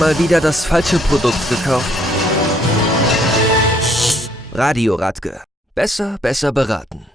Mal wieder das falsche Produkt gekauft? Radio Radke. Besser beraten.